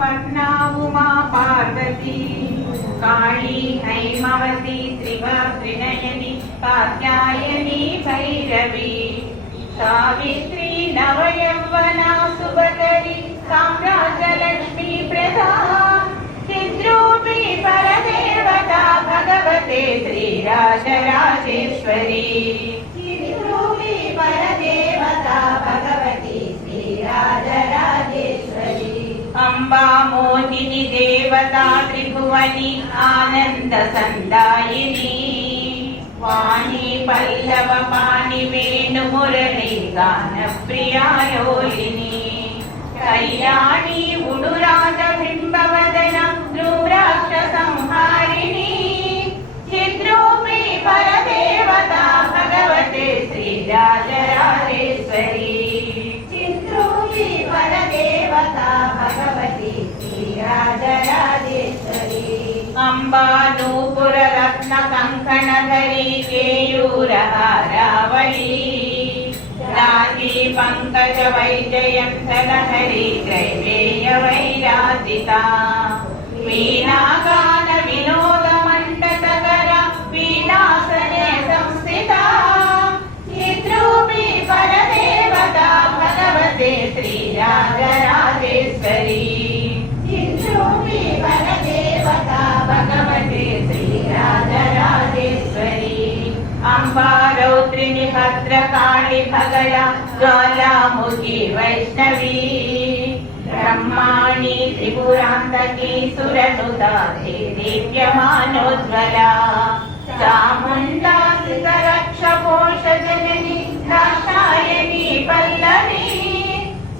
पन्ना उमा पार्वती काली हैमवती त्रिनयनी कात्यायनी भैरवी सावित्री नवयौवना सुभकरी साम्राज्यलक्ष्मी प्रदा चिद्रूपी परदेवता भगवते श्रीराजराजेश्वरी चिद्रूपी परदेवता भगवती श्रीराजराजेश्वरी अम्बा मोहिनी देवता त्रिभुवनी आनंद संदायिनी वाणी पल्लव पाणि वेणु मुरली गान प्रियायोलिनी कल्याणी उडुराज बिंबवदना ध्रुवराक्ष संहारिणी चिद्रूपी परदेवता भगवते श्रीराजराजेश्वरी चिद्रूपी परदेवता भगवती श्रीराजराजेश्वरी अम्बा नूपुर रत्न कंकणधरी केयूरहारावळी राजी पंकज वैजयंतलहरी त्रैवेय वैराजिता वीणागान विनोद मंडतकर वीणासने संस्थिता चिद्रूपी परदेवता भगवते श्रीराजराजेश्वरी चिद्रूपी परदेवता भगवते श्रीराजराजेश्वरी अम्बा रौद्रिणी भद्रकाली भगया ज्वालामुखी वैष्णवी ब्रह्माणी त्रिपुरान्तकी सुरनुता देदीप्यमानोज्ज्वला चामुण्डा सितरक्षपोषजननी दाक्षायणी पल्लवी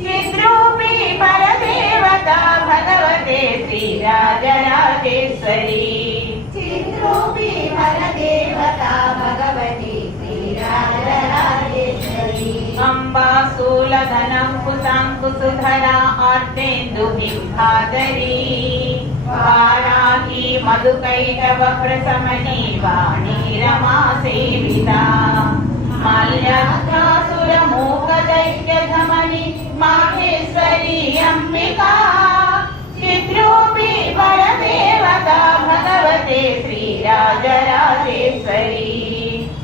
चिद्रूपी परदेवता भगवते श्रीराजराजेश्वरी चिद्रूपी परदेवता भगवती श्रीराजराजेश्वरी अम्बा शूलधनङ्कुशाङ्कुशधरा आर्तेन्दुबिम्बाधरी वाराही मधुकैटव प्रशमनी वाणी रमा सेविता माल्याकासुरमूकदैत्यधमनी माहेश्वरी अम्बिका चिद्रूपी परदेवता भगवते श्रीराजराजेश्वरी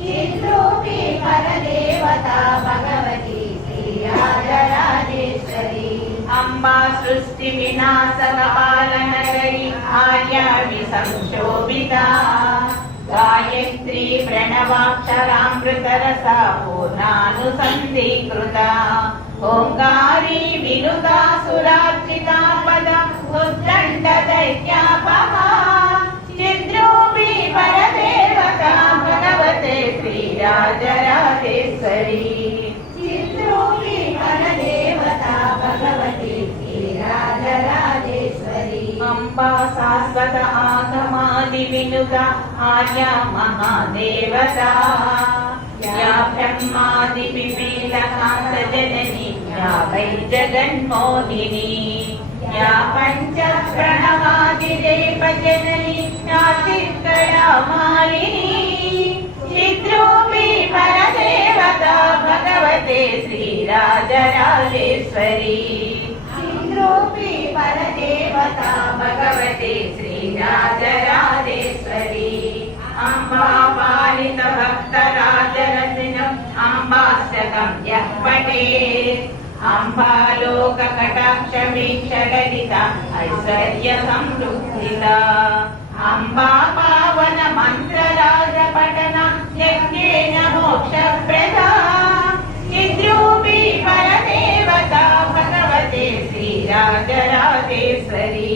चिद्रूपी परदेवता भगवती श्रीराजराजेश्वरी अम्बा सृष्टि विनाशक पालनकरी आर्या विसंशोभिता गायत्री प्रणवाक्षरामृतरसा पूर्णानुसन्धीकृता ओंकारी विनुता सुरार्चिता पदा उद्दण्ड दैत्यापहा चिद्रूपी परदेवता भगवते श्रीराजराजेश्वरी चिद्रूपी परदेवता भगवती श्रीराजराजेश्वरी अम्बा शाश्वत आगमादि विनुता आर्या महादेवता या ब्रह्मादि पिपीलकान्त जननी या वै जगन्मोहिनी या पंच प्रणवादि देव जननी या चित्कया मालिनी चिद्रूपी परदेवता भगवते श्रीराजराजेश्वरी चिद्रूपी परदेवता भगवते श्रीराजराजेश्वरी अम्बा पालित भक्तराजरसिनम् अम्बाष्टकं यः पठेत् अम्बा लोककटाक्षमीक्षललिता ऐश्वर्य संवृद्धिता अम्बा पावन मन्त्रराजपठन यज्ञेन मोक्षप्रदा चिद्रूपी परदेवता भगवते श्रीराजराजेश्वरी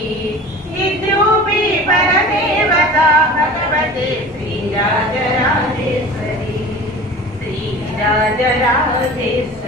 चिद्रूपी परदेवता भगवते श्रीराजराजेश्वरी श्रीराजराजेश्वरी।